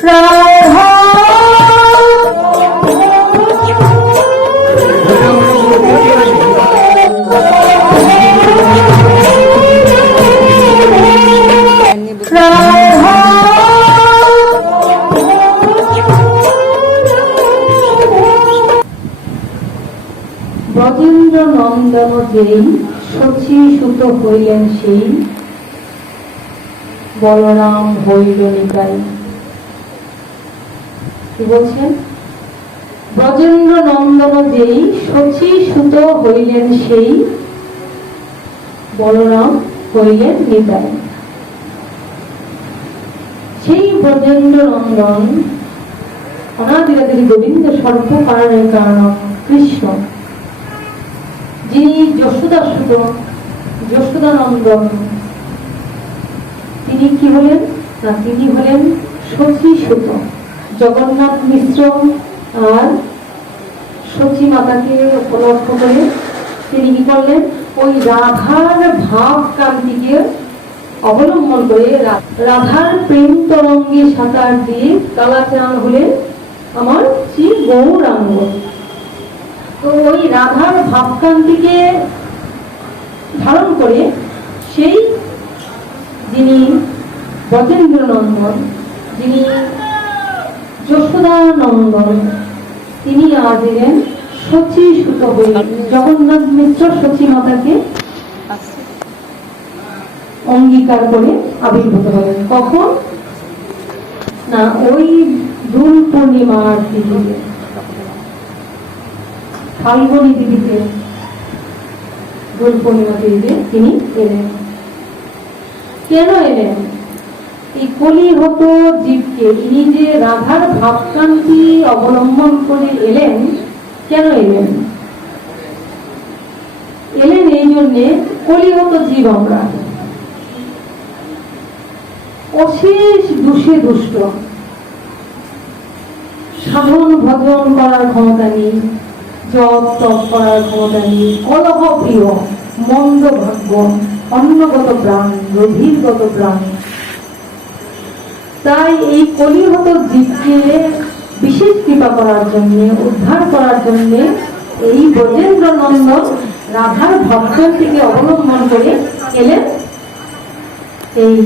ব্রজেন্দ্র নন্দন যেই শচী সুত হইলেন সেই বলরাম হইল নিতাই। কি বলছেন? ব্রজেন্দ্র নন্দন যেই শচী সুত হইলেন সেই বলরাম হইলেন নিতাই। সেই ব্রজেন্দ্র নন্দন অনাদিরাদি গোবিন্দ সর্বকারণের কারণ কৃষ্ণ, যিনি যশোদা সুত যশোদানন্দন, তিনি কি হলেন না, তিনি হলেন শচী সুত। জগন্নাথ মিশ্র আর শচী মাতাকে উপলক্ষ করে তিনি কি করলেন, ওই রাধার ভাব কান্তিকে অবলম্বন করে রাধার প্রেম তরঙ্গে সাঁতার দিয়ে কালাচান হলেন আমার শ্রী গৌরাঙ্গ। তো ওই রাধার ভাবকান্তিকে ধারণ করে সেই যিনি ব্রজেন্দ্র নন্দন, যিনি যশোদানন্দন, তিনি আজ এলেন শচী সুত হয়ে জগন্নাথ মিশ্র শচী মাতাকে অঙ্গীকার করে আবির্ভূত হলেন। কখন না, ওই দোল পূর্ণিমার তিথিতে, ফাল্গুনী তিথিতে, দোল পূর্ণিমা তিথিতে তিনি এলেন। কেন এলেন? এই কলিহত জীবকে ইনি যে রাধার ভাবকান্তি অবলম্বন করে এলেন, কেন এলেন? এলেন এই জন্যে, কলিহত জীব আমরা অশেষ দোষে দুষ্ট, সাধন ভজন করার ক্ষমতা নেই, জপ তপ করার ক্ষমতা নেই, কলহ প্রিয়, মন্দ ভাগ্য, অন্নগত প্রাণ, রধিরগত প্রাণ। তাই এই কলিহত জীবকে বিশেষ কৃপা করার জন্য, উদ্ধার করার জন্য এই ব্রজেন্দ্র নন্দন রাধার ভক্তটিকে অবলম্বন করে এলেন এই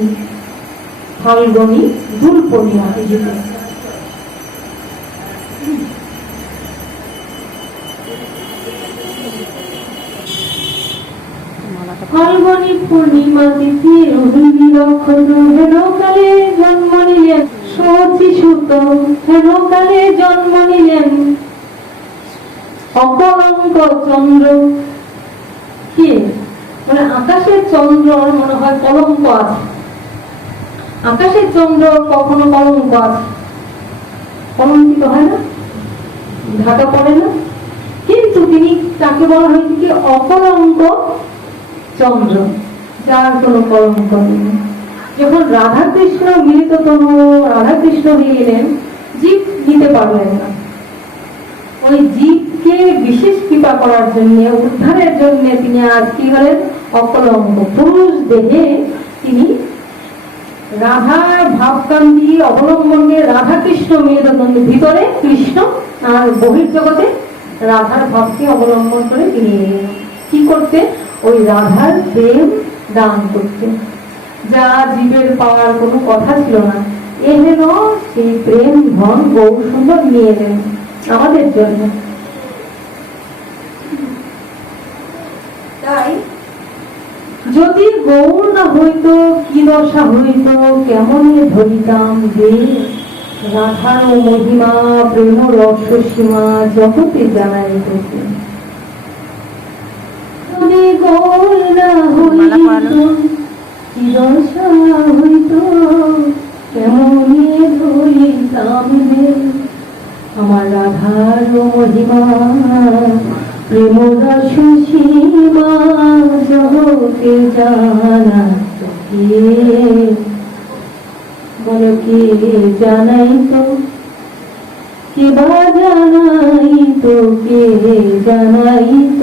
ফাল্গুনী দোল পূর্ণিমা তিথিতে। ফাল্গুনী পূর্ণিমা তিথি রোহিণী নক্ষত্র হেনকালে জন্ম নিলেন শচী সুত, হেনকালে জন্ম নিলেন অকলঙ্ক চন্দ্র। কি মানে আকাশের চন্দ্র মনে হয় কলঙ্ক আছে, আকাশের চন্দ্র কখনো কলঙ্ক আছে, কলঙ্কিত হয় না, ঢাকা পড়ে না, কিন্তু তিনি তাকে বলা হয়েছে কি অকলঙ্ক চন্দ্র, যার কোনো কলঙ্ক নেই। যখন রাধা কৃষ্ণ মিলিত তনু রাধা কৃষ্ণ হয়ে গেলেন, জীব নিতে পারলেন না। ওই জীবকে বিশেষ কৃপা করার জন্য, উদ্ধারের জন্য তিনি আজ কি হলেন, অকলঙ্ক পুরুষ দেহে তিনি রাধার ভাবকান্তি অবলম্বনে রাধা কৃষ্ণ মিলিত তনু, ভিতরে কৃষ্ণ আর বহির্জগতে রাধার ভাবকে অবলম্বন করে তিনি কি করতে, ওই রাধার প্রেম দান করতে, যা জীবের পাওয়ার কোনো কথা ছিল না। এহেন সেই প্রেম ধন গৌর সুন্দর নিয়ে এলেন আমাদের জন্য। তাই যদি গৌর না হইতো, কি দশা হইত, কেমনে ধরিতাম যে রাধার মহিমা, প্রেম রস সীমা জগতে জানাইত। গৌর না হইত, কি দশা হইত, কেমনে ধরিতাম যে আমার রাধার মহিমা, প্রেম রস সীমা জগতে জানাইত। বলো কে জানাইত, কে বা জানাইত, কে জানাইত,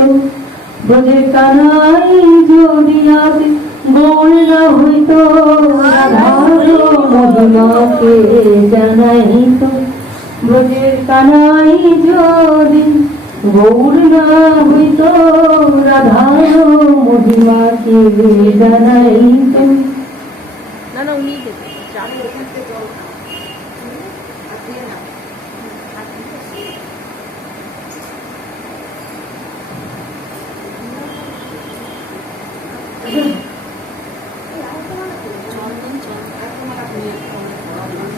ব্রজের কানাই যদি আজ গৌর না হইত, রাধার মহিমাকে জানাই তো, ব্রজের কানাই যদি গৌর না হইত, রাধার মহিমাকে জানাই তো। না না উনি জানি ওখান থেকে জল আর দিয়ে না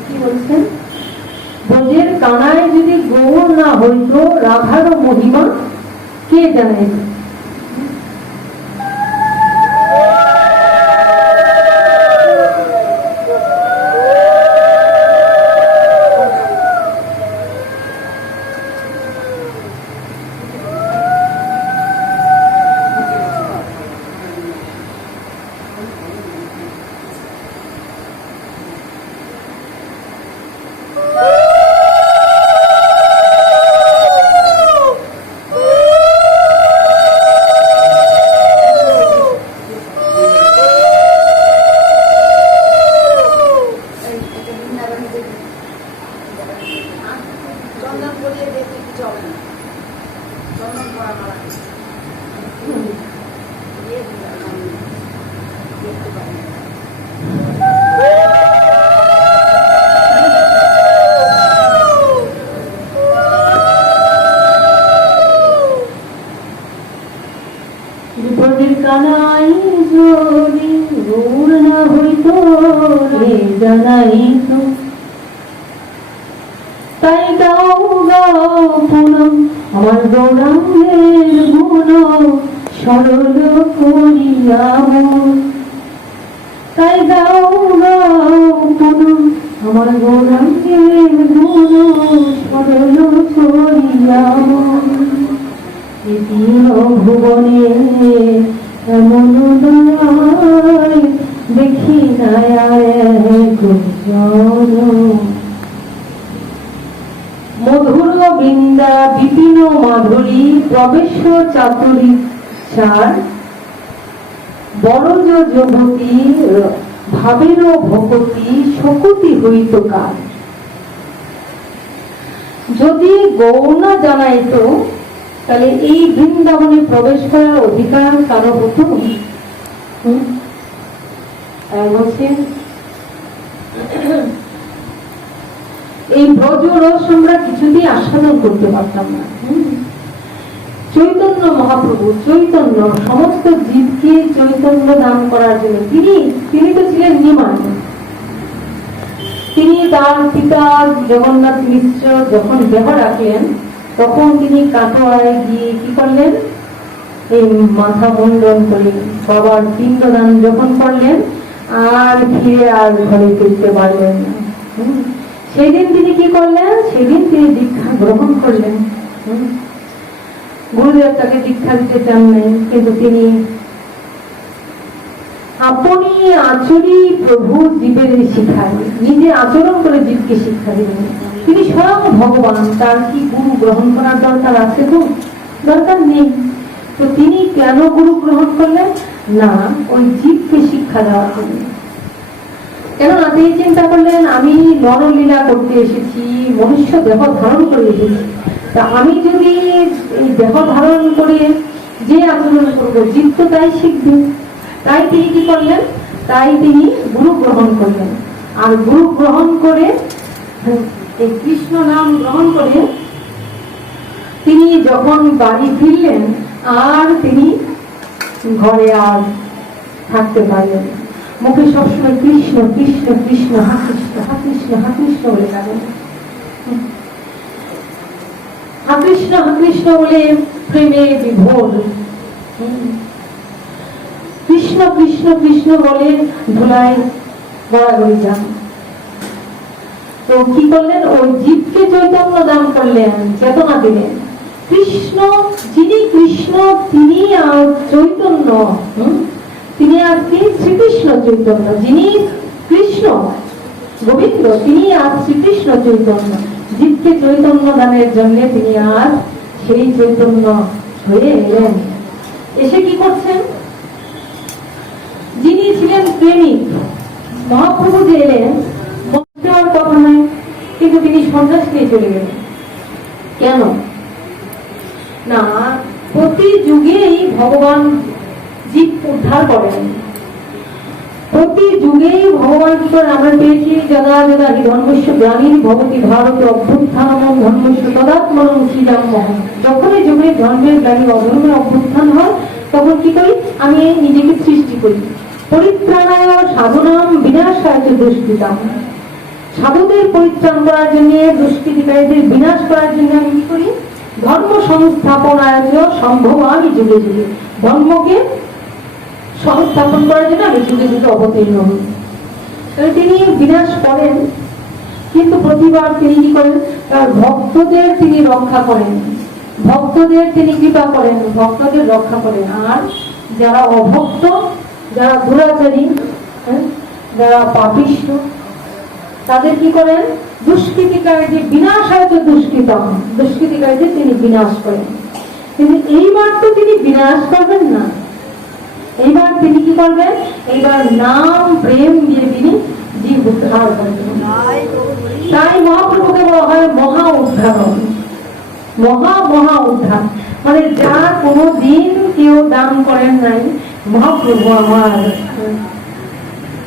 কি বলছেন? ব্রজের কানায় যদি গৌর না হইত, রাধার মহিমা কে জানাইত? চন্দন করিয়ে দেখতে কিছু হবে না, চন্দন করা মারা দেখতে পারেন। ব্রজের কানাই যদি গৌর না হইত, রে জানাই তো। তাই গাও গাও পুনম আমার গৌরাঙ্গের গুণ, সরল করিয়া মন। তাই গাও গাও পুনম আমার গৌরাঙ্গের গুণ, সরল করিয়া মন। তিন ভুবনে এমন দয়াল দেখি নাই আর একজন। মধুর বৃন্দা বিপিন মাধুরী প্রবেশ চাতুরী চার, বড়জ যুবতী ভাবের ভকতি শকুতি হইত কার। যদি গৌর জানাইতো তাহলে এই বৃন্দাবনে প্রবেশ করার অধিকার কারো হতো? বলছেন এই ব্রজ রস আমরা কিছুতেই আস্বাদন করতে পারতাম না। চৈতন্য মহাপ্রভু চৈতন্য সমস্ত জীবকে চৈতন্য দান করার জন্য তিনি তো ছিলেন নিমাই। তিনি তার পিতা জগন্নাথ মিশ্র যখন দেহ রাখলেন, তখন তিনি কাটোয়ায় গিয়ে কি করলেন? এই মাথা মুন্ডন করে বাবার পিণ্ডদান যখন করলেন, আর ফিরে আর ঘরে ফিরতে পারলেন না। সেদিন তিনি কি করলেন? সেদিন তিনি দীক্ষা গ্রহণ করলেন। গুরুদেব তাকে দীক্ষা দিতে চান নাই, কিন্তু তিনি আপনি আচরি প্রভু জীবের শিখায়, নিজে আচরণ করে জীবকে শিক্ষা দিলেন। তিনি স্বয়ং ভগবান, তার কি গুরু গ্রহণ করার দরকার আছে? তো দরকার নেই। তো তিনি কেন গুরু গ্রহণ করলেন? না, ওই জীবকে শিক্ষা দেওয়ার জন্য। কেননা তিনি চিন্তা করলেন, আমি নরলীলা করতে এসেছি, মনুষ্য দেহ ধারণ করে এসেছি, তা আমি যদি এই দেহ ধারণ করে যে আচরণ করবো, জীব তো তাই শিখবে। তাই তিনি কি করলেন? তাই তিনি গুরু গ্রহণ করলেন। আর গুরু গ্রহণ করে এই কৃষ্ণ নাম গ্রহণ করে তিনি যখন বাড়ি ফিরলেন, আর তিনি ঘরে আর থাকতে পারলেন। মুখে সবসময় কৃষ্ণ কৃষ্ণ কৃষ্ণ, হা কৃষ্ণ হা কৃষ্ণ হা কৃষ্ণ বলে গেলেন। হা কৃষ্ণ বলে প্রেমে বিভোর। কৃষ্ণ কৃষ্ণ কৃষ্ণ বলে ধুলায় গড়াগড়ি যান। তো কি করলেন? ওই জীবকে চৈতন্য দান করলেন, চেতনা দিলেন। কৃষ্ণ যিনি কৃষ্ণ, তিনি আর চৈতন্য, তিনি আর কি শ্রীকৃষ্ণ চৈতন্য। যিনি কৃষ্ণ গোবিন্দ, তিনি আর শ্রীকৃষ্ণ চৈতন্য। জীবকে চৈতন্য দানের জন্য তিনি আর সেই চৈতন্য হয়ে এলেন। এসে কি করছেন? যিনি ছিলেন প্রেমিক মহাপ্রভু যে এলেন, কিন্তু তিনি সন্ন্যাস নিয়ে চলে গেলেন। কেন না, প্রতি যুগেই ভগবান জীব উদ্ধার করেন, প্রতি যুগেই ভগবান কি করেন আমরা পেয়েছি। যদা যদা হি ধর্মস্য গ্লানির ভবতি ভারত অভ্যুত্থানম ধর্মস্য তদাত্মনং সৃজাম্যহম। যখনই যুগে ধর্মের গ্লানি অধর্মের অভ্যুত্থান হয় তখন কি করি, আমি নিজেকে সৃষ্টি করি। পরিত্রাণায় সাধনাম বিনাশায় চ দুষ্কৃতাম। সাধুদের পরিত্রাণ করার জন্য, দুষ্কৃতিকারীদের বিনাশ করার জন্য আমি কি করি, ধর্ম সংস্থাপনায় সম্ভব আমি যুগে যুগে ধর্মকে সংস্থাপন করার জন্য আমি যুগে যুগে অবতীর্ণ হই। তিনি বিনাশ করেন, কিন্তু প্রতিবার তিনি কি করেন, তার ভক্তদের তিনি রক্ষা করেন, ভক্তদের তিনি কৃপা করেন, ভক্তদের রক্ষা করেন। আর যারা অভক্ত, যারা দুরাচারী, যারা পাপিষ্ঠ, তাদের কি করেন, দুষ্কৃতিকারীদের বিনাশায় তো দুষ্কৃতম, দুষ্কৃতিকারীদের তিনি বিনাশ করেন। কিন্তু এইবার তো তিনি বিনাশ করবেন না, এইবার তিনি কি করবেন, এইবার নাম প্রেম দিয়ে তিনি জীব উদ্ধার করবেন। তাই মহাপ্রভুকে বলা হয় মহা উদ্ধারণ, মহা মহা উদ্ধার। মানে যা কোনো দিন কেউ দান করেন নাই, মহাপ্রভু আমার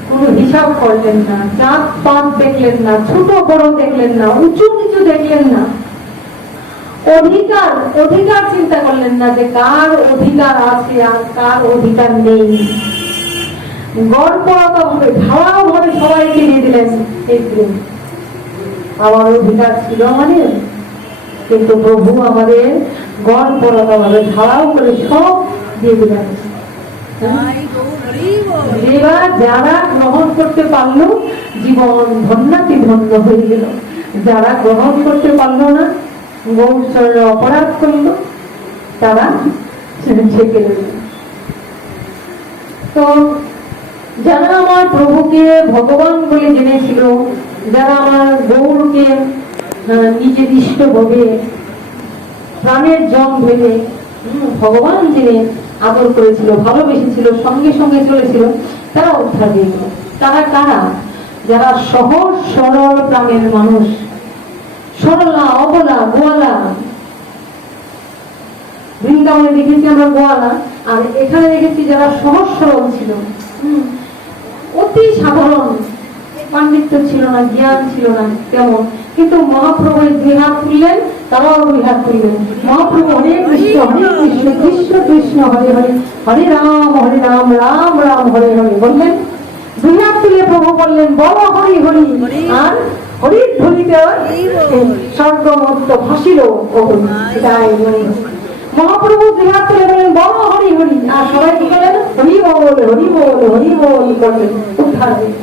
কোনো হিসাব করলেন না, জাত পাত দেখলেন না, ছোট বড় দেখলেন না, উঁচু নিচু দেখলেন না, অধিকার অধিকার চিন্তা করলেন না যে কার অধিকার আছে আর কার অধিকার নেই। গড়পড়তা ভাবে ঢালাও ভাবে সবাইকে দিয়ে দিলেন এই প্রেম। আমার অধিকার ছিল মানে, কিন্তু প্রভু আমাদের গড়পড়তা ভাবে ঢালাও করে সব দিয়ে দিলেন। এবার যারা গ্রহণ করতে পারলো জীবন ধন্যাতি ধন্য হয়ে গেল, যারা গ্রহণ করতে পারলো না, গৌচরে অপরাধ করলো, তারা ছেকে দিল। তো যারা আমার প্রভুকে ভগবান বলে জেনেছিল, যারা আমার গৌরকে নিজের ইষ্ট ভেবে, প্রাণের জন ভেবে ভগবান জেনে আদর করেছিল, ভালোবেসেছিল, সঙ্গে সঙ্গে চলেছিল, তারা উদ্ধার হয়ে গেল। তারা কারা? যারা সহজ সরল প্রাণের মানুষ, সরলা অবলা গোয়ালা। বৃন্দাবনে দেখেছি আমরা গোয়ালা, আর এখানে দেখেছি যারা সহজ সরল ছিল, অতি সাধারণ, পাণ্ডিত্য ছিল না, জ্ঞান ছিল না তেমন, কিন্তু মহাপ্রভু দুই হাত তুললেন, তারাও দুই হাত তুললেন। মহাপ্রভু হরে কৃষ্ণ হরে কৃষ্ণ কৃষ্ণ কৃষ্ণ হরে হরে, হরে রাম রাম রাম হরে হরে বললেন। দুই হাত তুলে প্রভু বললেন বল হরি হরি, আর হরির ধ্বনিতে স্বর্গমত্ত ভাসিল। মহাপ্রভু দুই হাত তুলে বললেন বল হরি হরি, আর সবাই কি করলেন, হরি বল হরি বল হরি বল করলেন, উদ্ধার হয়ে।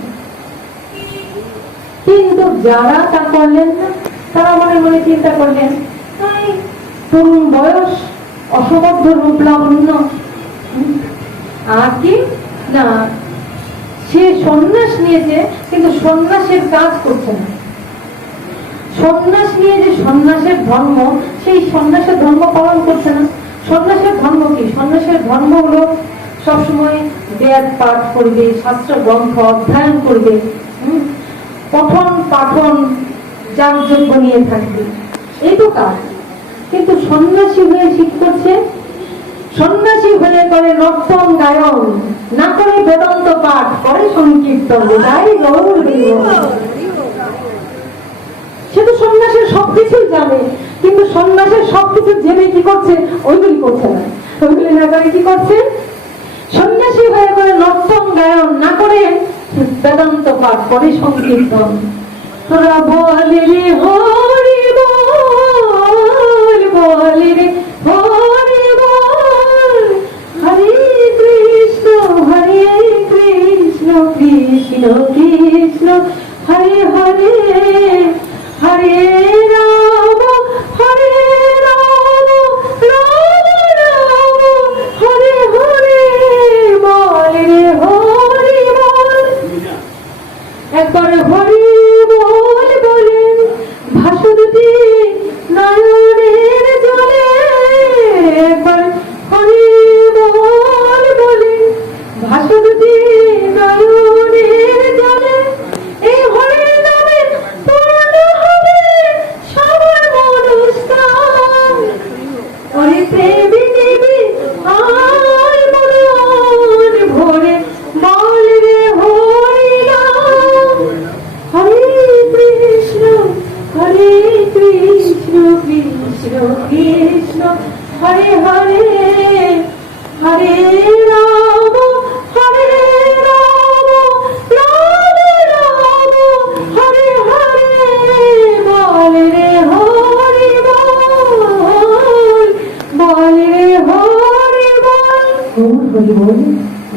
কিন্তু যারা তা করলেন না, তারা মনে মনে চিন্তা করলেন তরুণ বয়স, অসমর্থ রূপ লাবণ্য, আর কি না সে সন্ন্যাস নিয়েছে কিন্তু সন্ন্যাসের কাজ করছে না। সন্ন্যাস নিয়ে যে সন্ন্যাসের ধর্ম, সেই সন্ন্যাসের ধর্ম পালন করছে না। সন্ন্যাসের ধর্ম কি? সন্ন্যাসের ধর্ম হলো সবসময় বেদ পাঠ করবে, শাস্ত্র গ্রন্থ অধ্যয়ন করবে, পঠন পাঠন যাগযজ্ঞ নিয়ে থাকবে, এই তো কাজ। কিন্তু সন্ন্যাসী হয়ে কি করছে? সন্ন্যাসী হয়ে করে নর্তন গায়ন, না করে বেদান্ত পাঠ, করে সংকীর্তন। সে তো সন্ন্যাসের সবকিছুই জানে, কিন্তু সন্ন্যাসের সবকিছু জেনে কি করছে? ওইগুলি করছে না। ওইগুলি না করে কি করছে? সন্ন্যাসী হয়ে করে নর্তন গায়ন, না করে বেদান্ত পাঠ, করে সংকীর্তন। তোরা বলে রে হরি বল, বলে রে হরি বল, হরে কৃষ্ণ কৃষ্ণ কৃষ্ণ হরে হরে, হরে রাম রাম রাম হরে হরে, বল রে হরি বল। একবার হরি বল বলে ভাসু দুটি নয়নের জলে, একবার হরি বল বলে ভাসু দুটি নয়নের জলে। এই হরি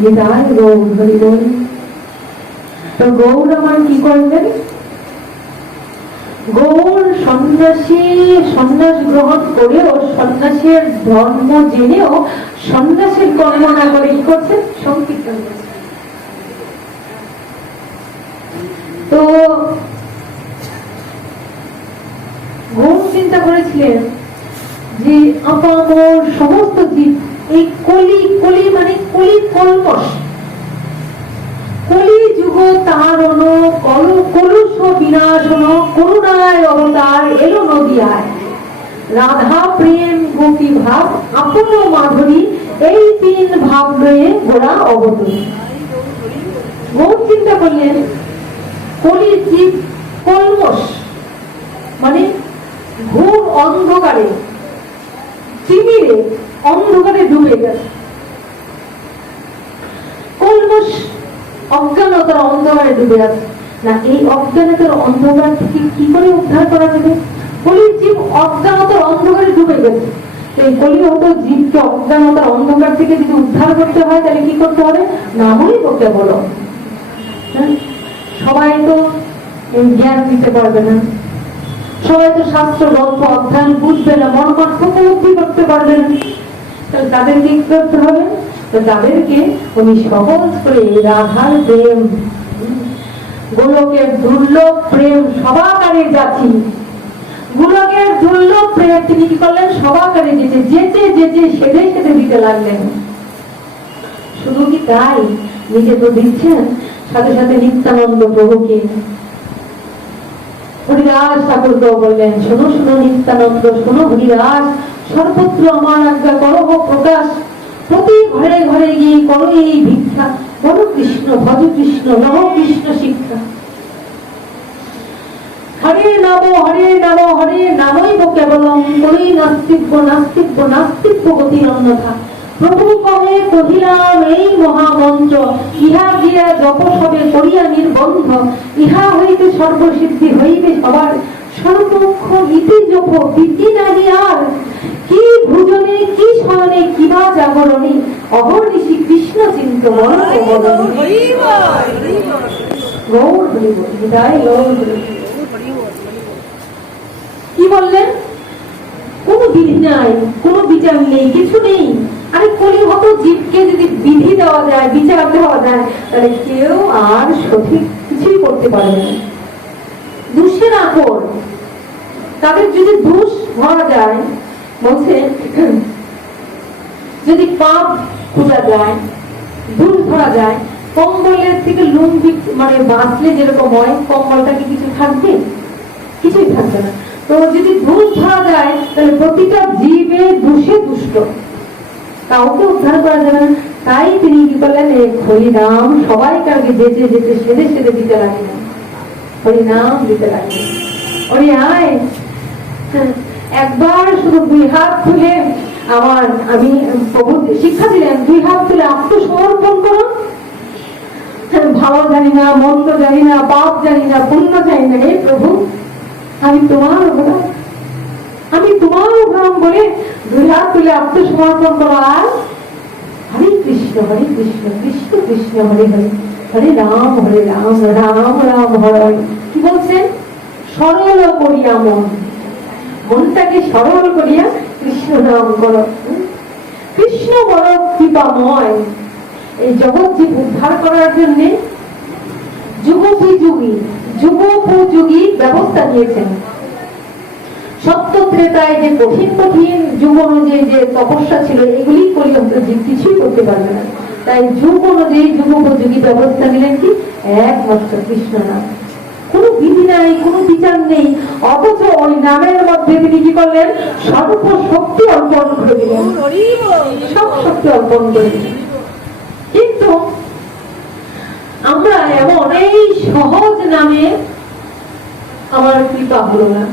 নিতাই গৌর হরি বল। তো গৌর আমার কি করলেন? গৌর সন্ন্যাসী, সন্ন্যাস গ্রহণ করেও, সন্ন্যাসের ধর্ম জেনেও সন্ন্যাসের কর্ম না করে কি করছেন? সংকীর্তন করছেন। তো গৌর চিন্তা করেছিলেন যে আপামর সমস্ত জীব এই কলি, কলি মানে কলি কলমশ, কলি যুগ তারণ কলুষ বিনাশন করুণায় অবতার এলো নদিয়ায়, রাধা প্রেম গোপী ভাব আপন মাধুরী, এই তিন ভাব লয়ে গোড়া অবতরী। গৌর চিন্তা করলেন কলি জীব কলমশ মানে ঘোর অন্ধকারে, চিমিরে অন্ধকারে ডুবে গেছে। কলমশ অজ্ঞানতার অন্ধকারে ডুবে আছে না, এই অজ্ঞানতার অন্ধকার থেকে কি করে উদ্ধার করা যাবে? কলির জীব অজ্ঞানতার অন্ধকারে ডুবে গেছে। এই কলিহত জীবকে অজ্ঞানতার অন্ধকার থেকে যদি উদ্ধার করতে হয় তাহলে কি করতে হবে? নামই করতে বলো। সবাই তো জ্ঞান দিতে পারবে না, সবাই তো শাস্ত্র গল্প অধ্যয়ন বুঝবে না, মর্মার্থ উপলব্ধি করতে পারবে না। তাহলে তাদেরকে কি করতে হবে? তো তাদেরকে উনি সহজ করে রাধার প্রেম, গোলকের দুর্লভ প্রেম সবাকারে যাচ্ছি, গোলকের দুর্লভ প্রেম তিনি কি করলেন? সবাকারে যেতে যেতে যেতে সেদে সেদে দিতে লাগলেন। শুধু কি তাই, নিজে তো দিচ্ছেন, সাথে সাথে নিত্যানন্দ প্রভুকে, হরিদাস ঠাকুরকেও বললেন, শোনো শোনো নিত্যানন্দ, শোনো হরিদাস, সর্বত্র আমার আজ্ঞা করো প্রকাশ, প্রতি ঘরে ঘরে গিয়ে করো এই ভিক্ষা, বলো কৃষ্ণ ভজ কৃষ্ণ নম কৃষ্ণ শিক্ষা। হরে নাম হরে নাম হরে নামৈব কেবলম, করি নাস্তিব্য নাস্তিব্য নাস্তিব্য গতি অন্যথা। প্রভু কহে কহিলাম এই মহামন্ত্র, ইহা গিয়া জপ সবে করিয়া নির্বন্ধ, ইহা হইতে সর্বসিদ্ধি হইবে সবার, সর্বক্ষ ইতি জপ বিধি নাহি আর, কি ভোজনে কি শয়নে কিবা জাগরণে, অহর্নিশি কৃষ্ণ চিন্ত মন বদনে। গৌর হরি বল, হৃদয় গৌর হরি। কি বললেন? কোন বিধি নাই, কোন বিচার নেই, কিছু নেই। আরে কলিহত জীবকে যদি বিধি দেওয়া যায়, বিচার দেওয়া যায়, তাহলে কেউ আর সঠিক কিছুই করতে পারবে না। দোষের আকর, তাদের যদি দোষ ধরা যায়, বলছে যদি পাপ খোঁজা যায়, দোষ ধরা যায়, কম্বলের থেকে লুঙ্গি মানে বাঁচলে যেরকম হয়, কম্বলটাকে কিছু থাকবে? কিছুই থাকবে না। তো যদি দোষ ধরা যায় তাহলে প্রতিটা জীবে দোষে দুষ্ট, কাউকে উদ্ধার করা যাবে না। তাই তিনি কি করলেন? হরিনাম সবাইকে আগে যেতে যেতে সেদে সেদে দিতে লাগলেন, হরিনাম দিতে লাগলেন। ওরে আয়, একবার শুধু দুই হাত তুলে আমি প্রভু শিক্ষা দিলেন, দুই হাত তুলে আত্মসমর্পণ করো। ভালো জানি না, মন্দ জানি না, পাপ জানি না, পুণ্য জানি না, হে প্রভু আমি তোমার অবদান, আমি তোমার অবদান বলে দুই হাত তুলে আত্মসমর্পণ করো। আর হরে কৃষ্ণ কৃষ্ণ কৃষ্ণ হরে হরে, হরে রাম রাম রাম হরে হরে। কি বলছেন? সরল করিয়া মনটাকে সরল করিয়া কৃষ্ণ নাম করো। কৃষ্ণ বড় কৃপাময়, এই জগৎ জীব উদ্ধার করার জন্য যুগোপযোগী ব্যবস্থা নিয়েছেন। সত্য ত্রেতায় যে কঠিন কঠিন যুগ অনুযায়ী যে তপস্যা ছিল, এগুলি কলিহত জীব কিছুই করতে পারবে না। তাই যুগ অনুযায়ী যুগোপযোগী ব্যবস্থা নিলেন কি? একমাত্র কৃষ্ণ নাম। কোনো বিধি নাই, কোনো বিচার নেই, অথচ ওই নামের মধ্যে তিনি কি করলেন? সর্বশক্তি অর্পণ করে দিলেন, সব শক্তি অর্পণ করে দিলেন। কিন্তু আমরা এমন এই সহজ নামে আমার কৃপা হলো না।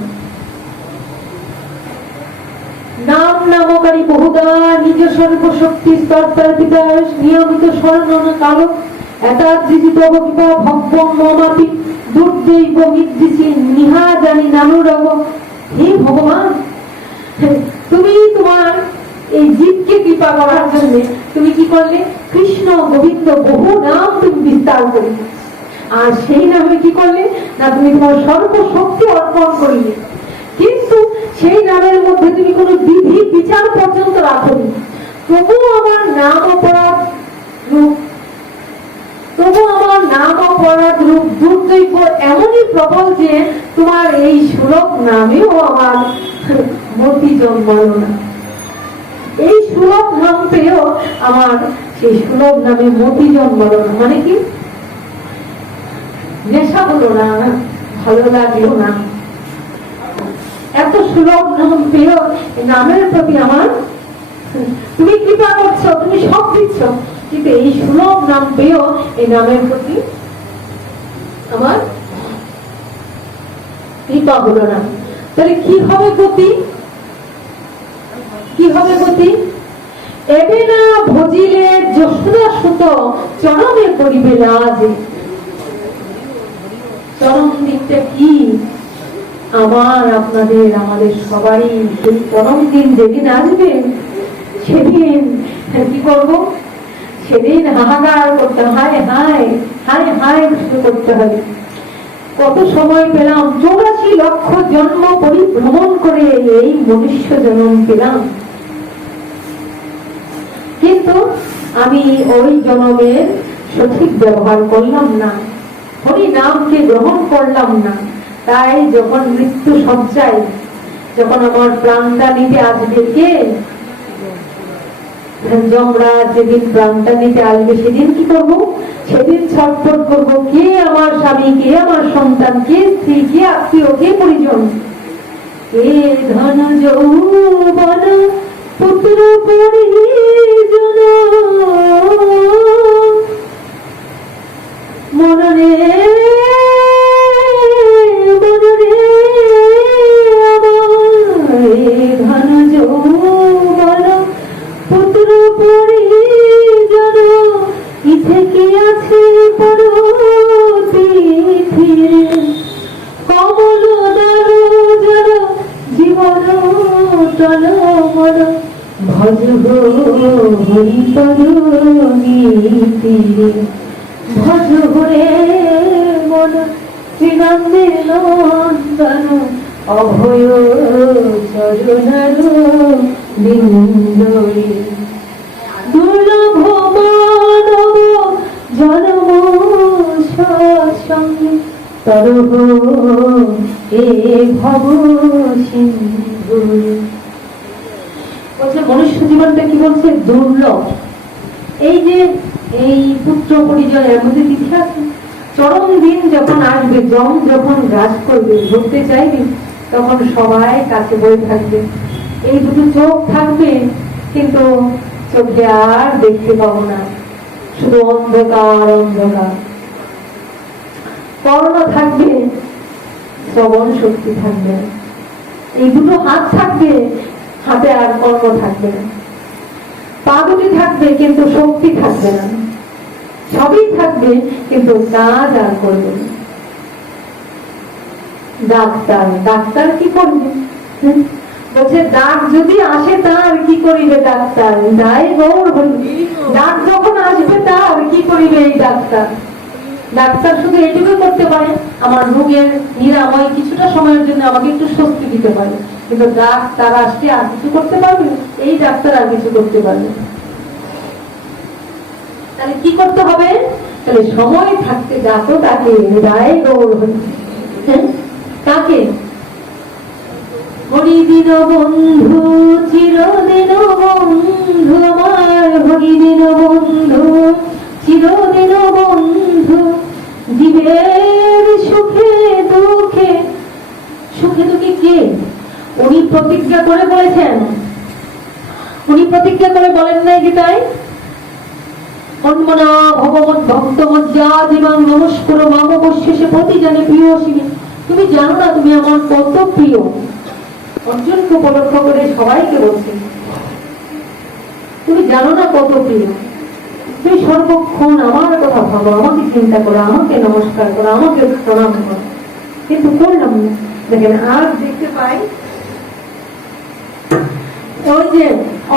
নাম নামকারী বহুদা নিজ সর্বশক্তি স্তর বিকাশ নিয়মিত স্মরণ কালো একাদৃজিত কৃপা ভব্য মমাপি দুর্দৈব মিদ্রিসি নিহা জানি নানুরব। হে ভগবান, তুমি তোমার এই জীবকে কৃপা করার জন্য তুমি কি করলে? কৃষ্ণ গোবিন্দ বহু নাম তুমি বিস্তার করলে, আর সেই নামে কি করলে না তুমি তোমার সর্বশক্তি অর্পণ করলে, কিন্তু সেই নামের মধ্যে তুমি কোনো বিধি বিচার পর্যন্ত রাখনি। তবুও আমার নাম অপরাধ রূপ, দুর্দৈব এমনই প্রবল যে তোমার এই সুলভ নামেও আমার মতি জন্মালো না। এই সুলভ নাম পেয়েও আমার সেই সুলভ নামে মতি জন্মালো না। মানে কি, নেশা হলো না, ভালো লাগলো না। এত সুলভ নাম পেয়েও নামের প্রতি আমার, তুমি কৃপা করছো, তুমি সব দিচ্ছ, কিন্তু এই সুলভ নাম পেয়েও এই নামের প্রতি আমার কৃপা হলো না। তাহলে কি হবে গতি? কি হবে গতি? এবে না ভজিলে যশোদা সুত চরমে করিবে লাজে। চরম দিকটা কি? আমার আপনাদের আমাদের সবারই সেই পরম দিন যেদিন আসবে, সেদিন কি করব? সেদিন হাহাকার করতে, হায় হায় হায় হায় শুরু করতে হবে। কত সময় পেলাম, 84 লক্ষ জন্ম পরিভ্রমণ করে এই মনুষ্য জন্ম পেলাম, কিন্তু আমি ওই জন্মের সঠিক ব্যবহার করলাম না, হরি নামকে গ্রহণ করলাম না। তাই যখন মৃত্যু সজ্জায়, যখন আমার প্রাণটা নিতে আসবে কে? যমরাজ যেদিন প্রাণটা নিতে আসবে, সেদিন কি করব? সেদিন ছটফট করব, কে আমার স্বামী, কে আমার সন্তান, কে স্ত্রী, কে আত্মীয়, কে পরিজন, কে ধন যৌবন পুত্র পরিজন মনরে ধন যৌবন পুত্র পরিজন ইথে কি আছে পরতিথিরে কমল দল জল জীবন তল মন ভজ হরিপদ নীতিরে ভজ হরে মন শ্রীনন্দের নন্দন অভয় চরণার বিন্দরে দুর্লভ মানব জন্ম সৎসঙ্গে তরহ এ ভব সিন্ধু। বলছে মনুষ্য জীবনটা কি বলছে? দুর্লভ। এই যে এই পুত্র পরিজনের মধ্যে তিথি আছে, চরম দিন যখন আসবে, যম যখন গ্রাস করবে, ধরতে চাইবে, তখন সবাই কাছে বই থাকবে, এই দুটো চোখ থাকবে, কিন্তু চোখে আর দেখতে পাবো না, শুধু অন্ধকার অন্ধকার। কর্ণ থাকবে, শ্রবণ শক্তি থাকবে না। এই দুটো হাত থাকবে, হাতে আর কর্ণ থাকবে না। পা দুটি থাকবে, কিন্তু শক্তি থাকবে না। সবই থাকবে, কিন্তু কাজ আর করবে না। ডাক্তার, ডাক্তার কি করবে? বলছে ডাক যদি আসে তার কি করিবে ডাক্তার? দায় গৌর হইবে। ডাক যখন আসবে তার কি করিবে এই ডাক্তার? ডাক্তার শুধু এটুকু করতে পারে, আমার রোগের নিরাময় কিছুটা সময়ের জন্য আমাকে একটু স্বস্তি দিতে পারে, কিন্তু ডাক্তার আসলে আর কিছু করতে পারবে? এই ডাক্তার আর কিছু করতে পারবে। তাহলে কি করতে হবে? তাহলে সময় থাকতে যাত তাকে দায় গৌর হইবে। কাকে? হরিদিন বন্ধু চিরদিন বন্ধু, আমার হরিদিন বন্ধু চিরদিন বন্ধু, জীবের সুখে দুঃখে। সুখে দুঃখে কে? উনি প্রতিজ্ঞা করে বলেছেন, উনি প্রতিজ্ঞা করে বলেন নাই গীতায়, অন্মনা ভগবত ভক্ত মজ্জা জীবন নমস্কার মাম বশ্যে প্রতি জানে প্রিয় শিবী। তুমি জানো না তুমি আমার কত প্রিয়। অর্জুনকে উপলক্ষ করে সবাইকে বলছেন, তুমি জানো না কত প্রিয়, তুমি সর্বক্ষণ আমার কথা ভাবো, আমাকে চিন্তা করো, আমাকে নমস্কার করো, আমাকে প্রণাম করো, কিন্তু করলাম না। দেখেন আর দেখতে পাই ওই যে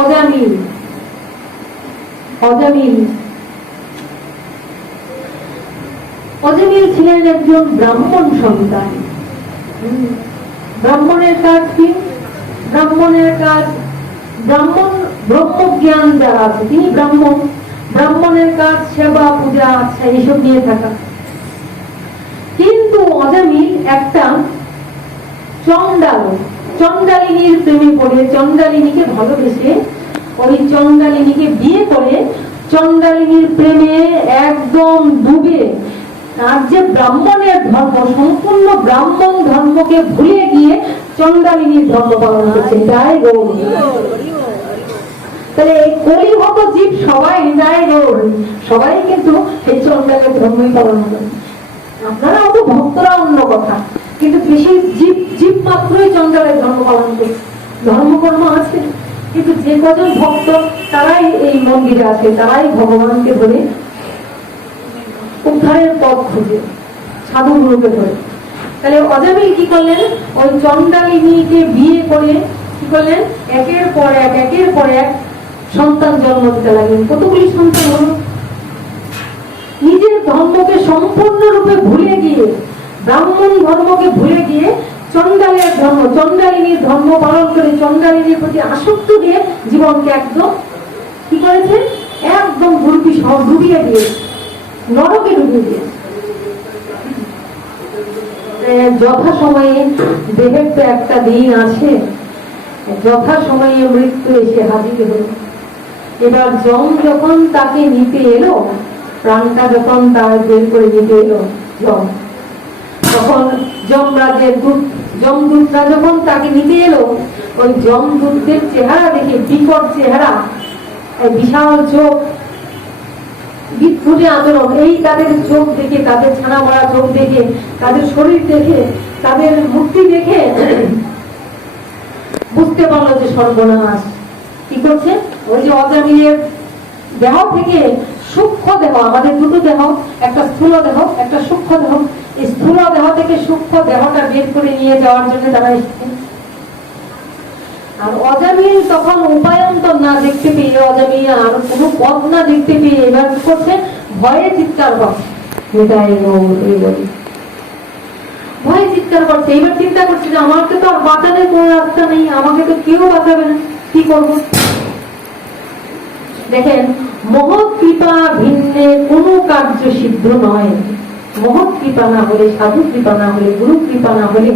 অজামিল, অজামিল অজমিল ছিলেন একজন ব্রাহ্মণ সন্তান। ব্রাহ্মণের কাজ কি? ব্রাহ্মণের কাজ, ব্রাহ্মণ ব্রহ্মজ্ঞান যারা আছে তিনি ব্রাহ্মণ, ব্রাহ্মণের কাজ সেবা পূজা আচ্ছা এইসব নিয়ে থাকা। কিন্তু অজমিল একটা চণ্ডালিনীর প্রেমে পড়ে, চণ্ডালিনীকে ভালোবেসে ওই চণ্ডালিনীকে বিয়ে করে চণ্ডালিনীর প্রেমে একদম ডুবে আর যে ব্রাহ্মণের ধর্ম, সম্পূর্ণ ব্রাহ্মণ ধর্মকে ভুলে গিয়ে চণ্ডালিনীর ধর্ম পালন করছে। তাই গৌর, তাহলে এই কলিহত জীব সবাই যায় গৌর, সবাই কিন্তু এই চণ্ডালের ধর্মই পালন করে। আপনারা অত ভক্তরা অন্য কথা, কিন্তু বেশি জীব মাত্রই চণ্ডালের ধর্ম পালন করছে। ধর্মকর্ম আছে, কিন্তু যে কজন ভক্ত তারাই এই মন্দিরে আছে, তারাই ভগবানকে ধরে উদ্ধারের পথ খুঁজে, সাধুগুরুকে ধরে। তাহলে অজমিল কি করলেন? ওই চণ্ডালিনীকে বিয়ে করে কি করলেন? একের পর এক সন্তান জন্ম দিতে লাগলেন। কতগুলি সন্তান হল? নিজের ধর্মকে সম্পূর্ণরূপে ভুলে গিয়ে, ব্রাহ্মণ ধর্মকে ভুলে গিয়ে চণ্ডালের ধর্ম, চণ্ডালিনীর ধর্ম পালন করে চণ্ডালিনীর প্রতি আসক্ত দিয়ে জীবনকে একদম কি করেছে? একদম ডুবিয়ে দিয়েছে, নরকে ডুবিয়ে দিয়েছে। যথা সময়ে দেহের তো একটা দিন আছে, যথা সময়ে মৃত্যু এসে হাজির হল। এবার যম যখন তাকে নিতে এলো, প্রাণটা যখন তার বের করে নিতে এলো যম, তখন যমদূতরা যখন তাকে নিতে এলো, ওই যমদূতদের চেহারা দেখে, বিকট চেহারা, বিশাল চোখ, বিদ্যুটে আচরণ, এই তাদের চোখ দেখে, তাদের ছানা মারা চোখ দেখে, তাদের শরীর দেখে, তাদের মূর্তি দেখে বুঝতে পারলো যে সর্বনাশ। কি করছে? ওই যে অজমিলের দেহ থেকে সূক্ষ্ম দেহ, আমাদের দুটো দেহ, একটা স্থূল দেহ, একটা সূক্ষ্ম দেহ, এই স্থূল দেহ থেকে সূক্ষ্ম দেহটা বের করে নিয়ে যাওয়ার জন্য তারা এসেছেন। আর অজমিল তখন উপায়ন্তর না দেখতে পেয়ে, অজমিল আর কোনো পথ না দেখতে পেয়ে এবার কি করছে? ভয়ে চিৎকার করছে, ভয়ে চিৎকার করছে। এবার চিন্তা করছে যে আমাকে তো আর বাঁচানোর কোনো রাস্তা নেই, আমাকে তো কেউ বাঁচাবে না, কি করবো? দেখেন, মহৎ কৃপা ভিন্নে কোনো কার্য সিদ্ধ নয়। মহৎ কৃপা না হলে, সাধু কৃপা না হলে, গুরু কৃপা না হলে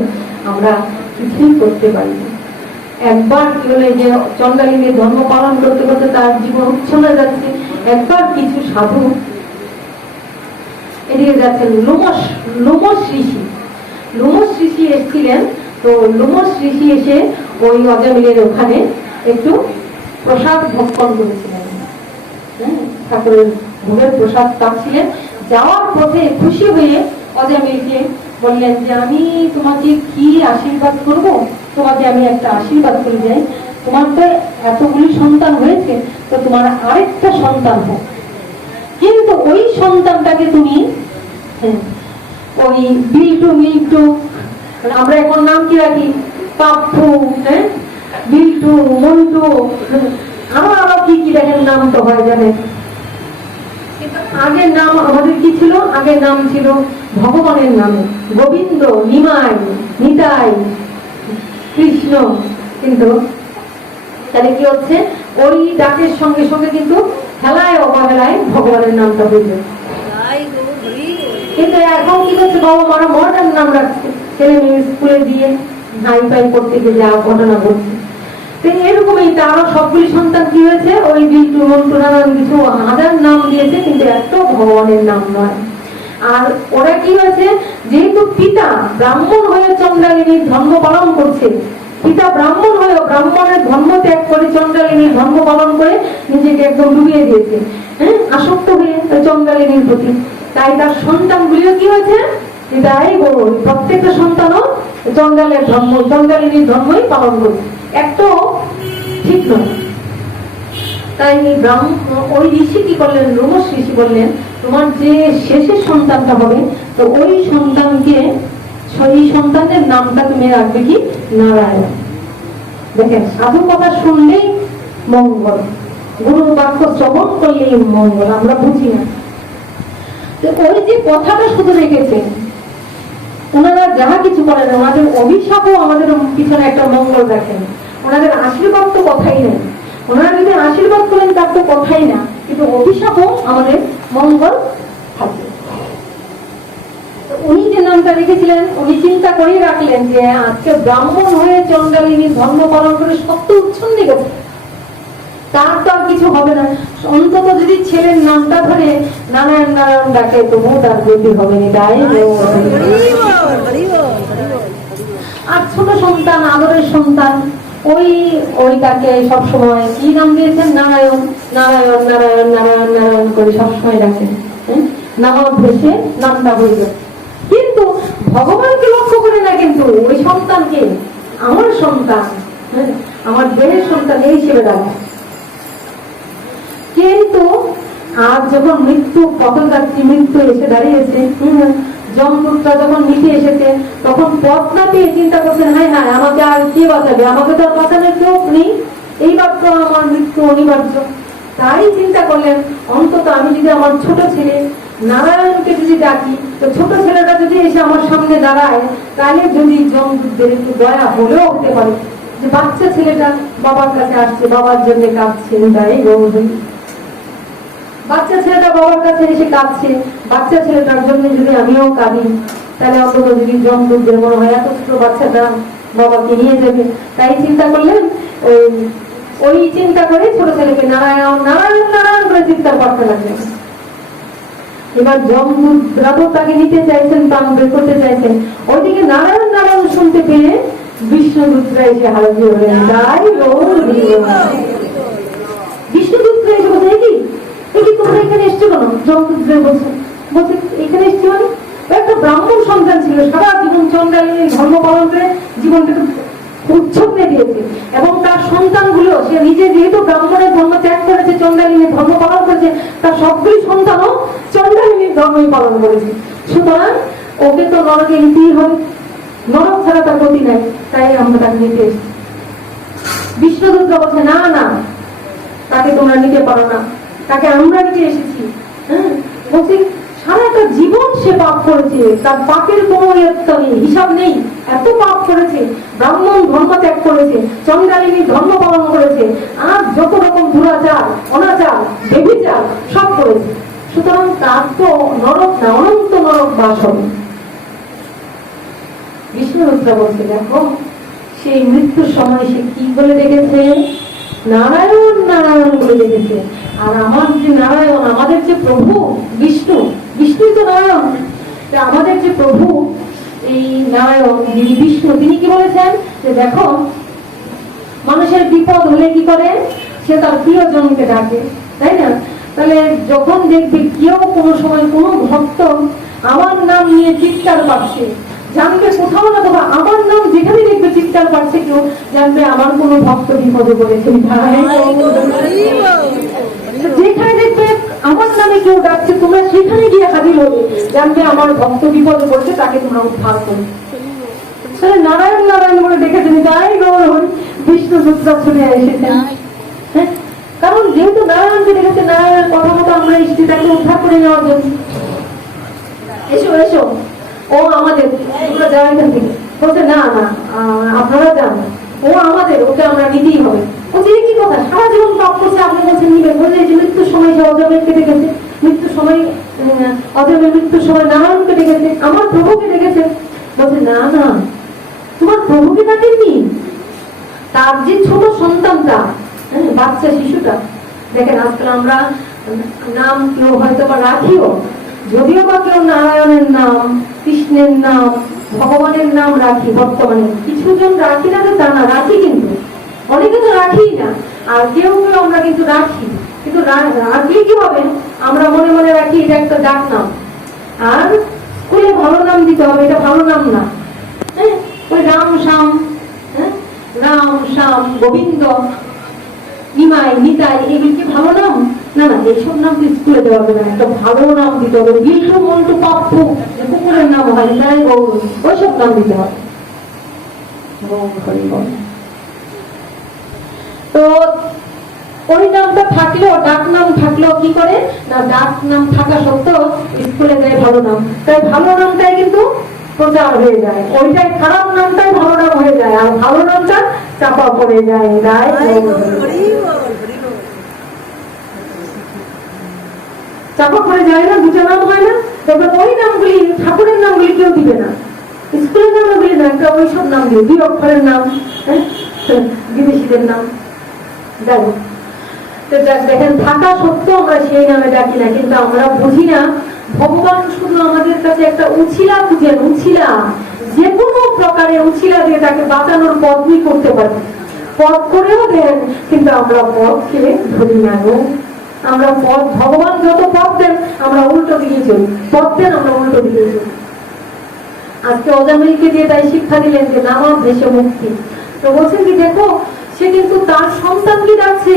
আমরা কিছুই করতে পারি না। একবার কি হলে যে চণ্ডালিনীর ধর্ম পালন করতে করতে তার জীবন উচ্ছন্নে যাচ্ছে। একবার কিছু সাধু এদিকে যাচ্ছেন, লোমস ঋষি এসেছিলেন। তো লোমস ঋষি এসে ওই অজমিলের ওখানে একটু প্রসাদ ভক্ষণ করেছিলেন, ঠাকুরের ভোগের প্রসাদ পাচ্ছিলেন। যাওয়ার পথে খুশি হয়ে অজমিলকে বললেন যে আমি তোমাকে কি আশীর্বাদ করব, তোমাকে আমি একটা আশীর্বাদ করে যাই। তোমার তো এতগুলি সন্তান হয়েছে, তো তোমার আরেকটা সন্তান হোক, কিন্তু ওই সন্তানটাকে তুমি ওই বিল্টু, আমরা এখন নাম কি রাখি? পাপ্পু, বিল্টু, মন্টু, আরো কি কি দেখেন নাম তো হয় জানেন। আগের নাম আমাদের কি ছিল? আগের নাম ছিল ভগবানের নামে, গোবিন্দ, নিমাই, নিতাই, কৃষ্ণ। কিন্তু তাহলে কি হচ্ছে? ওই ডাকের সঙ্গে সঙ্গে কিন্তু হেলায় অবহেলায় ভগবানের নামটা হইল। কিন্তু এখন কি করছে? বাবা মারা মডার্ন নাম রাখছে, ছেলে মেয়ে স্কুলে দিয়ে হাই ফাই করতে গিয়ে যা ঘটনা ঘটছে। এরকমই তারও সবগুলি সন্তান কি হয়েছে? ওই বিল্টু, মন্টু, নানান কিছু হাজার নাম দিয়েছে, কিন্তু একটা ভগবানের নাম নয়। আর ওরা কি হয়েছে? যেহেতু পিতা ব্রাহ্মণ হয়ে চণ্ডালিনীর ধর্ম পালন করছে, পিতা ব্রাহ্মণ হয়েও ব্রাহ্মণের ধর্ম ত্যাগ করে চণ্ডালিনীর ধর্ম পালন করে নিজেকে একদম ডুবিয়ে দিয়েছে, আসক্ত হয়ে চণ্ডালিনীর প্রতি। তাই তার সন্তানগুলিও কি হয়েছে? তাই গৌর, প্রত্যেকটা সন্তানও চণ্ডালের ধর্ম, চণ্ডালিনীর ধর্মই পালন করছে, একটাও ঠিক নয়। তাই ওই ঋষি কি করলেন? লোমস ঋষি বললেন, তোমার যে শেষের সন্তানটা হবে, তো ওই সন্তানকে, সেই সন্তানের নামটা তুমি রাখবে কি? নারায়ণ। দেখেন, সাধু কথা শুনলেই মঙ্গল, গুরু বাক্য শ্রবণ করলেই মঙ্গল, আমরা বুঝি না। তো ওই যে কথাটা শুধু রেখেছেন, ওনারা যাহা কিছু করেন, ওনাদের অভিশাপও আমাদের পিছনে একটা মঙ্গল রাখেন। ওনাদের আশীর্বাদ তো কথাই নেই, ওনারা যদি আশীর্বাদ করেন তার তো কথাই না, কিন্তু অভিশাপও আমাদের মঙ্গল থাকে। উনি যে নামটা রেখেছিলেন, উনি চিন্তা করে রাখলেন যে আজকে ব্রাহ্মণ হয়ে চন্দ্রালিনী ধর্ম পালন করে সত্য উচ্ছন্নে গেছে, তার তো আর কিছু হবে না, অন্তত যদি ছেলের নামটা ধরে নারায়ণ নারায়ণ ডাকে তবুও তার গতি হবে না। তাই আর ছোট সন্তান, আদরের সন্তান, ওই তাকে সবসময় কি নাম দিয়েছেন? নারায়ণ নারায়ণ নারায়ণ নারায়ণ নারায়ণ করে সবসময় ডাকেন, নাম ভেসে নামটা হয়ে যায়। কিন্তু ভগবানকে লক্ষ্য করে না, কিন্তু ওই সন্তানকে আমার সন্তান, আমার দেহের সন্তান এই হিসেবে ডাকে। কিন্তু আজ যখন মৃত্যু, পতনদাত্রী মৃত্যু এসে দাঁড়িয়েছে, যমদূতটা যখন নিচে এসেছে, তখন পথ না পেয়ে চিন্তা করছেন, হ্যাঁ হ্যাঁ আমাকে আর কে বাঁচাবে, আমাকে তো আর বাঁচানোর কেউ নেই, এইবার তো আমার মৃত্যু অনিবার্য। তাই চিন্তা করলেন অন্তত আমি যদি আমার ছোট ছেলে নারায়ণকে যদি ডাকি, তো ছোট ছেলেটা যদি এসে আমার সামনে দাঁড়ায়, তাহলে যদি যমদূতদের একটু দয়া হলেও হতে পারে যে বাচ্চা ছেলেটা বাবার কাছে আসছে, বাবার জন্য কাঁদছে, তাই গৌরী বাচ্চা ছেলেটা বাবার কাছে এসে কাঁদছে, বাচ্চা ছেলেটার জন্য যদি আমিও কাঁদি, তাহলে অন্তত যদি যমদূতদের মনে হয় এত ছোট বাচ্চাটা বাবাকে নিয়ে যাবে। তাই চিন্তা করলেন, ওই চিন্তা করে ছোট ছেলেকে নারায়ণ নারায়ণ নারায়ণ করে চিন্তা করতে লাগলেন। এবার যমদূতরা তো তাকে নিতে চাইছেন, প্রাণ বের করতে চাইছেন, ওইদিকে নারায়ণ নারায়ণ শুনতে পেয়ে বিষ্ণুদূতরা এসে হাজির হলেন। তাই বিষ্ণুদূতরা এসে বলছে, কি তোমরা এখানে এসছো কেন? যমদূতরা বলছে এখানে এসছি মানে একটা ব্রাহ্মণ সন্তান ছিল, সারা জীবন চন্দ্রালিনী ধর্ম পালন করে জীবনটাকে উচ্ছন্নে দিয়েছে, এবং তার সন্তানগুলো, সে নিজে যেহেতু ব্রাহ্মণের ধর্ম ত্যাগ করেছে, চন্দ্রালিনীর ধর্ম পালন করেছে, তার সবগুলি সন্তানও চন্দ্রালিনীর ধর্মই পালন করেছে। সুতরাং ওকে তো নরকে নিতেই হবে, নরক ছাড়া তার গতি নাই, তাই আমরা তাকে নিতে এসেছি। বিষ্ণুদূতরা বলছে না না, তাকে তোমরা নিতে পারো না, তাকে আমরা নিতে এসেছি। বলছি সারাটা জীবন সে পাপ করেছে, তার পাপের কোনো হিসাব নেই, এত পাপ করেছে, ব্রাহ্মণ ধর্ম ত্যাগ করেছে, চন্দ্রালিনী ধর্ম পালন করেছে, আর যত রকম দুরাচার, অনাচার, বেবিচার সব করেছে। সুতরাং তার তো নরক না, অনন্ত নরক বাস হবে। বিষ্ণুদূতরা বলছে দেখো, সেই মৃত্যুর সময় সে কি বলে ডেকেছে? নারায়ণ নারায়ণ বলে ডেকেছে। আর আমার যে নারায়ণ, আমাদের যে প্রভু বিষ্ণু, বিষ্ণু তো নারায়ণ, আমাদের যে প্রভু এই নারায়ণ যিনি বিষ্ণু, তিনি কি বলেছেন যে দেখো মানুষের বিপদ হলে কি করে? সে তার প্রিয়জনকে ডাকে, তাই না? তাহলে যখন দেখবে কেউ কোনো সময় কোনো ভক্ত আমার নাম নিয়ে চিৎকার পাচ্ছে, জানবে কোথাও না কোথাও আমার নাম যেখানে দেখবে চিৎকার পাচ্ছে কেউ, জানবে আমার কোনো ভক্ত বিপদে পড়েছে। যেখানে দেখবে আমার নামে কেউ ডাকছে, তোমরা সেখানে গিয়ে হাজির হবে, জানবে আমার ভক্ত বিপদে পড়েছে, তাকে তোমরা উদ্ধার করো। নারায়ণ নারায়ণ বলে ডেকেছেন, তাই গৌরব বিষ্ণুদূতরা চলে এসেছেন। কারণ যেহেতু নারায়ণকে ডেকেছে, নারায়ণের কথা মতো আমরা এসেছি তাকে উদ্ধার করে নেওয়ার জন্য। এসো এসো, ও আমাদের, যাওয়া এখান থেকে। বলছে না না, আপনারা যান, ও আমাদের, ওকে আমরা নিতেই হবে। বলছে কি কথা, সারা জীবন পাপ করছে, আপনি বলছেন নিবেন? বলছে যে মৃত্যুর সময় সে অজমেরকে ডেকেছে, মৃত্যুর সময় অজমের মৃত্যুর সময় নারায়ণকে ডেকেছে, আমার প্রভুকে ডেকেছে। বলছে না না, তোমার প্রভুকে ডাকেননি, তার যে ছোট সন্তানটা, বাচ্চা শিশুটা, দেখেন আজকাল আমরা নাম কেউ হয়তো বা রাখিও, যদিও বা কেউ নারায়ণের নাম, কৃষ্ণের নাম, ভগবানের নাম রাখি, বর্তমানে কিছুজন রাখি না, তা না, রাখি, কিন্তু অনেকে তো রাখি না, আর কেউ কেউ আমরা কিন্তু রাখি, কিন্তু রাখলে কি হবে? আমরা মনে মনে রাখি এটা একটা ডাক নাম, আর স্কুলে ভালো নাম দিতে হবে, এটা ভালো নাম না। ওই রাম শ্যাম, রাম শ্যাম গোবিন্দ, নিমাই নিতাই, এগুলি কি ভালো নাম? না না, এইসব নাম তো স্কুলে দেওয়া হবে না, একটা ভালো নাম দিতে হবে। বিষ্ণু মন্টু পাপ্পু কুকুরের নাম হয়, তাই ওইসব নাম দিতে হবে। তো ওই নামটা থাকলেও, ডাক নাম থাকলেও কি করে না, ডাক নাম থাকা সত্ত্বেও স্কুলে যায় ভালো নাম, তাই ভালো নামটাই কিন্তু প্রচার হয়ে যায়, ওইটাই খারাপ নামটাই ভালো নাম হয়ে যায়, আর ভালো নামটা চাপা পড়ে যায়। চাপা পড়ে যায় না, দুটো নাম হয় না। তবে ওই নামগুলি, ঠাকুরের নামগুলি কেউ দিবে না, স্কুলের নামগুলি না, একটা ওই সব নাম দিয়ে, 2 অক্ষরের নাম, বিদেশিদের নাম, যাই হোক। দেখেন, থাকা সত্ত্বেও আমরা সেই নামে ডাকি না, কিন্তু আমরা বুঝি না ভগবান শুধু আমাদের কাছে একটা উছিলা খুঁজেন, উছিলা, যে কোনো প্রকারে উছিলা দিয়ে তাকে বাঁচানোর পথই করতে পারি, পথ করেও দেন, কিন্তু আমরা পথকে ধরি না গো। আমরা পথ, ভগবান যত পথ দেন আমরা উল্টো দিকে চলি, পথ দেন আমরা উল্টো দিকে চলি। আজকে অজামিলকে দিয়ে তাই শিক্ষা দিলেন যে নামাজ দেশে মুক্তি। তো বলছেন কি, দেখো সে কিন্তু তার সন্তানকে ডাকছে,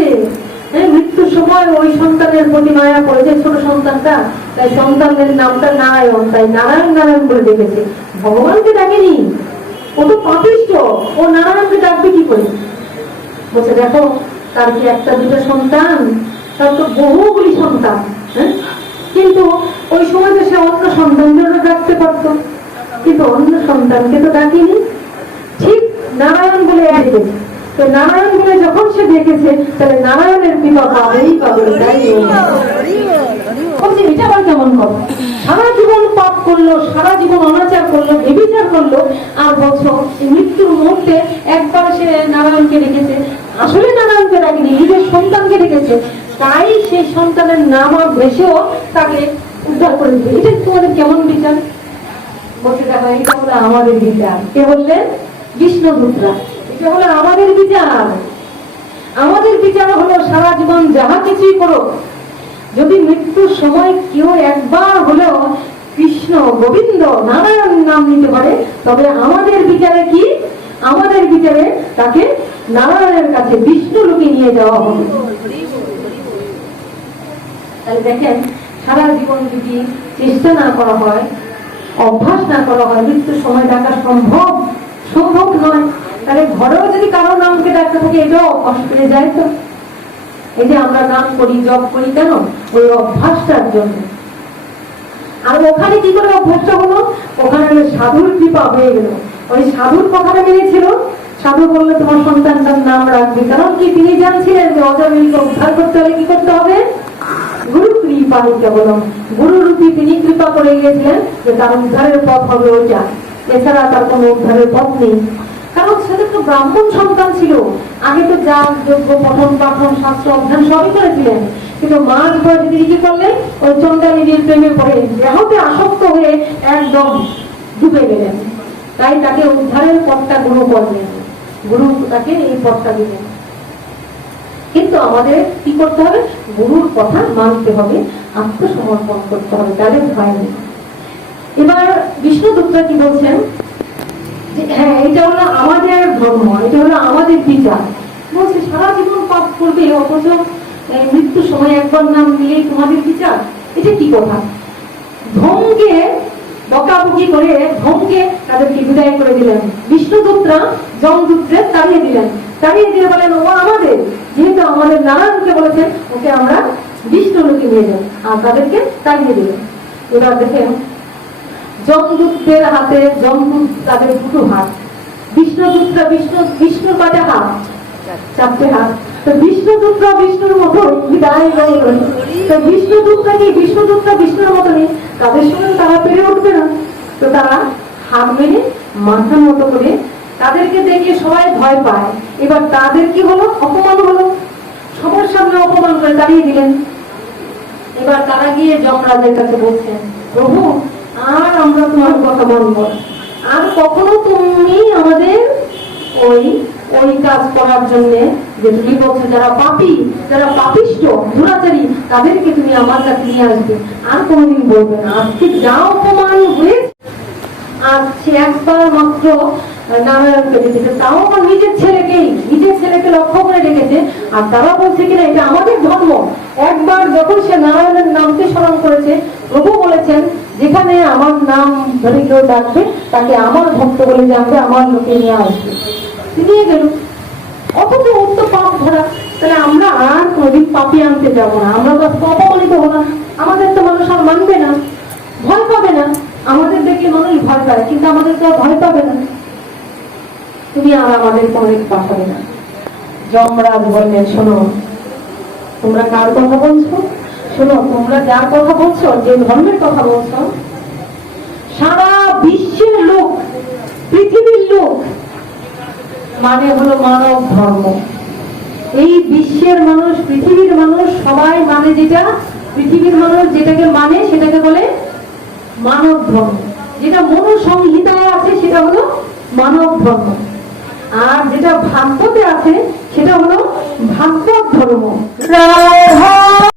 মৃত্যুর সময় ওই সন্তানের প্রতি মায়া পড়েছে, ছোট সন্তানটা, তাই সন্তানের নামটা নারায়ণ, তাই নারায়ণ নারায়ণ করে ডেকেছে, ভগবানকে ডাকেনি। ও তো পাপিষ্ঠ, ও নারায়ণকে ডাকবে কি করে? বলছে দেখো, তার কি 1-2 সন্তান, তার তো বহুগুলি সন্তান, কিন্তু ওই সময় তো সে অন্য সন্তানদের ডাকতে পারতো, কিন্তু অন্য সন্তানকে তো ডাকেনি। ঠিক নারায়ণ বলে ডেকেছে, তো নারায়ণ বলে যখন সে দেখেছে, তাহলে নারায়ণের কৃপা পাবেই পাবে। এটা আবার কেমন কথা? সারা জীবন পাপ করলো, সারা জীবন অনাচার করলো, ব্যভিচার করলো, আর বলছো মৃত্যুর মুহূর্তে একবার সে নারায়ণকে ডেকেছে। আসলে নারায়ণকে ডাকেনি, নিজের সন্তানকে ডেকেছে, তাই সেই সন্তানের নাম ভেসেও তাকে উদ্ধার করে দিবে। এটা তোমাদের কেমন বিচার? বলতে দেখো, এটা হলো আমাদের বিচার। কে বললেন? বিষ্ণুদূতরা। এটা হলো আমাদের বিচার। আমাদের বিচার হলো সারা জীবন যাহা কিছুই করো, যদি মৃত্যুর সময় কেউ একবার হলেও কৃষ্ণ, গোবিন্দ, নারায়ণ নাম নিতে পারে, তবে আমাদের বিচারে কি, আমাদের বিচারে তাকে নারায়ণের কাছে, বিষ্ণু লোকে নিয়ে যাওয়া হবে। তাহলে দেখেন, সারা জীবন যদি চেষ্টা না করা হয়, অভ্যাস না করা হয়, মৃত্যুর সময় ডাকা সম্ভব নয়। তাহলে ঘরেও যদি কারো নামকে ডাকতে থাকে, এটাও অভ্যাস হয়ে যায়। তো এই যে আমরা নাম করি, জপ করি, কেন? ওই অভ্যাসটার জন্য। আর ওখানে কি করে অভ্যাসটা হলো? ওখানে সাধুর কৃপা হয়ে গেল। ওই সাধুর কথাটা মেনেছিল, সাধু বললে তোমার সন্তানটার নাম রাখবে, কারণ কি তিনি জানছিলেন যে অজামিলকে উদ্ধার করতে হলে কি করতে হবে? গুরু কৃপা কেবলম, গুরু রূপী তিনি কৃপা করে গিয়েছিলেন যে তার উদ্ধারের পথ হবে ওইটা, এছাড়া তার কোনো উদ্ধারের পথ নেই। কারণ সেটা তো ব্রাহ্মণ সন্তান ছিল, আগে তো যাগ যজ্ঞ, পঠন পাঠন, শাস্ত্র অধ্যয়ন সবই করেছিলেন, কিন্তু মাঝ বয়সে তিনি কি করলেন? ওই চন্দ্রানীর প্রেমে পড়ে দেহতে আসক্ত হয়ে একদম ডুবে গেলেন। তাই তাকে উদ্ধারের পথটা গুরু করলেন, গুরু তাকে এই পথটা দিলেন। কিন্তু আমাদের কি করতে হবে? গুরুর কথা মানতে হবে, আত্মসমর্পণ করতে হবে, তাহলে ভয় নেই। এবার বিষ্ণুদূতরা কি বলছেন? হ্যাঁ, এটা হলো আমাদের ধর্ম, এটা হলো আমাদের বিচার। বলছে সারা জীবন পাপ করবে, অথচ মৃত্যুর সময় একবার নাম নিলেই তোমাদের বিচার, এটা কি কথা? ধমকে বকাবকি করে, ধমকে তাদেরকে বিদায় করে দিলেন। বিষ্ণুদূতরা যমদূতদের তাড়িয়ে দিলেন, তাড়িয়ে দিয়ে বলেন ও আমাদের, যেহেতু আমাদের নারায়ণকে বলেছেন, ওকে আমরা বিষ্ণু লোকে নিয়ে যাবো, আর তাদেরকে তাড়িয়ে দিলেন। এবার দেখেন, যমদূতদের হাতে, যমদূত তাদের 2 হাত, বিষ্ণুদূতরা বিষ্ণুর কাছে হাত, 4টে হাত। তো বিষ্ণুদূতরা বিষ্ণুর মতো বিদায় করলেন। তো বিষ্ণুদূতরা কি, বিষ্ণুদূতরা বিষ্ণুর মতনই, তাদের সঙ্গে তারা পেরে উঠবে না, তো তারা হাত মেরে মাথার মতো করে, তাদেরকে দেখে সবাই ভয় পায়। এবার তাদের কি হলো? অপমান হলো, সবার সামনে অপমান করে তাড়িয়ে দিলেন। এবার তারা গিয়ে যমরাজের কাছে বলছেন, প্রভু আর আমরা তোমার কথা মানব, আর কখনো তুমি আমাদের ওই ওই কাজ করার জন্য, যে তুমি বলছো যারা পাপী, যারা পাপিষ্ঠ, দুরাচারী, তাদেরকে তুমি আমার কাছে নিয়ে আসবে, আর কোনোদিন বলবে না। আজকে যা অপমান হয়েছে, আর সে একবার মাত্র নারায়ণকে ডেকেছে, তাও আমার নিজের ছেলেকে লক্ষ্য করে ডেকেছে, আর তারা বলছে কিনা এটা আমাদের ধর্ম। একবার যখন সে নারায়ণের নামকে স্মরণ করেছে, প্রভু বলেছেন যেখানে আমার নাম ধরে কেউ ডাকবে, তাকে আমার ভক্ত বলে জানবে, আমার লোকে নিয়ে আসবে, নিয়ে গেল। অথচ উত্তর পাপ ধরা, তাহলে আমরা আর কোনদিন পাপি আনতে যাবো না, আমরা তো অপমানিত হবো না, আমাদের তো মানুষ আর মানবে না, ভয় পাবে না। আমাদের দেখে মানুষ ভয় পায়, কিন্তু আমাদের তো আর ভয় পাবে না। তুমি আর আমাদের কোনদিন পাঠাবে না। যমরাজ বললেন, শোনো, তোমরা কার কথা বলছো? শোনো, তোমরা যার কথা বলছো, যে ধর্মের কথা বলছো, সারা বিশ্বের লোক, পৃথিবীর লোক মানে হলো মানব ধর্ম। এই বিশ্বের মানুষ, পৃথিবীর মানুষ সবাই মানে যেটা, পৃথিবীর মানুষ যেটাকে মানে সেটাকে বলে মানব ধর্ম। যেটা মনুসংহিতায় আছে সেটা হলো মানব ধর্ম, আর যেটা ভাগবতে আছে সেটা হলো ভাগবত ধর্ম।